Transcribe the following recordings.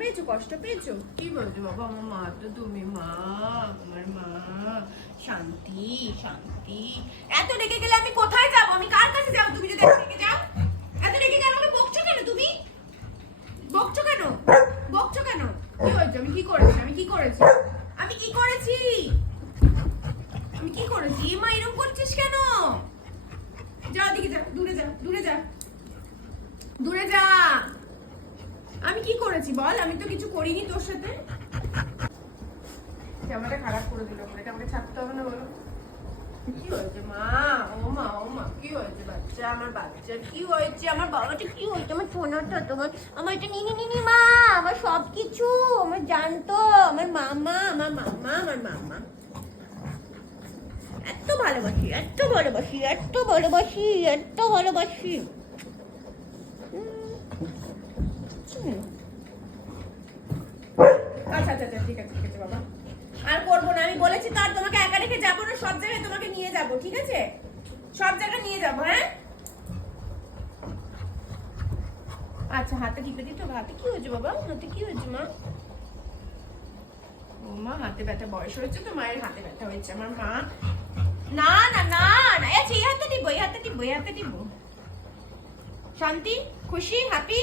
পেয়েছো কি বলছো বাবা? আমার মা তো তুমি, মা আমার মা। শান্তি শান্তি, এত রেগে গেলে আমি কোথায় যাবো? আমি কার কাছে যাবো? তুমি যদি এত রেগে যাও, এত রেগে গেলে আমাকে বকছো কেন তুমি? বকছো কেন? বকছো কেন? কি হয়েছে? আমি কি করেছি? আমি কি করেছি? আমি কি করেছি? আমি কি করেছি? মা এরকম করছিস কেন? যা দিকে যা, দূরে যা, দূরে যা, দূরে যা। আমি কি করেছি বল? আমি তো কিছু করিনি তোর সাথে। জামাটা খারাপ করে দিল, এটা আমাকে ছাড়তে হবে না বলো? কি হয়েছে মা? ও মা, ও মা, কি হয়েছে বাচ্চা? আমার বাচ্চা কি হয়েছে? আমার বাবাটা কি হয়েছে? আমার সোনাটা, তোমার আমার এটা নিনি মা, আমার সবকিছু আমার জানতো, আমার মামা, আমার মামা, আমার মামা। এত ভালোবাসি, এত ভালোবাসি, এত ভালোবাসি, এত ভালোবাসি। আচ্ছা আচ্ছা আচ্ছা, ঠিক আছে ঠিক আছে বাবা, আর করবো না। আমি বলেছি তো আর তোমাকে একা রেখে যাবো না, সব জায়গায় তোমাকে নিয়ে যাবো, ঠিক আছে? সব জায়গায় নিয়ে যাবো, হ্যাঁ? আচ্ছা, হাতে টিপে দিত। হাতে কি হয়েছে বাবা? হাতে কি হয়েছে মা? ও মা, হাতে ব্যথা, বয়স হয়েছে তো মায়ের হাতে ব্যথা হয়েছে। আমার মা, না না না না, আচ্ছা এই হাতে টিপবো, এই হাতে টিপবো, এই হাতে টিপবো। শান্তি, খুশি, হ্যাপি।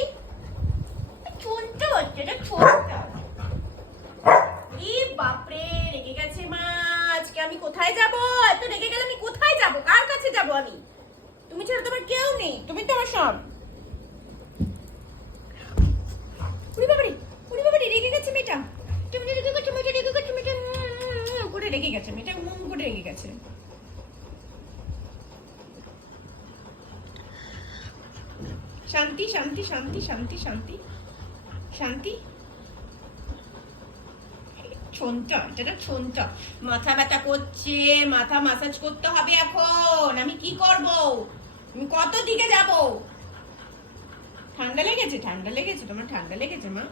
ছোট্ট বাচ্চাটা, ছোট্ট। ই বাপরে, রেগে গেছে মা। আজকে আমি কোথায় যাব? এত রেগে গেলে আমি কোথায় যাব? কার কাছে যাব আমি? তুমি ছাড়া তোমার কেউ নেই, তুমি তো আমার সব। উড়ি বাবারে, উড়ি বাবারে, রেগে গেছে মেয়েটা। তুমি রেগে গেছো, মেয়েটা রেগে গেছে, মেয়েটা করে রেগে গেছে, মেয়েটা করে রেগে গেছে। শান্তি শান্তি শান্তি শান্তি শান্তি শান্তি। মাথা ব্যথা করছে, মাথা মাসাজ করতে হবে এখন। আমি কি করব? আমি কত দিকে যাব? ঠান্ডা লেগেছে, ঠান্ডা লেগেছে, তোমার ঠান্ডা লেগেছে মা?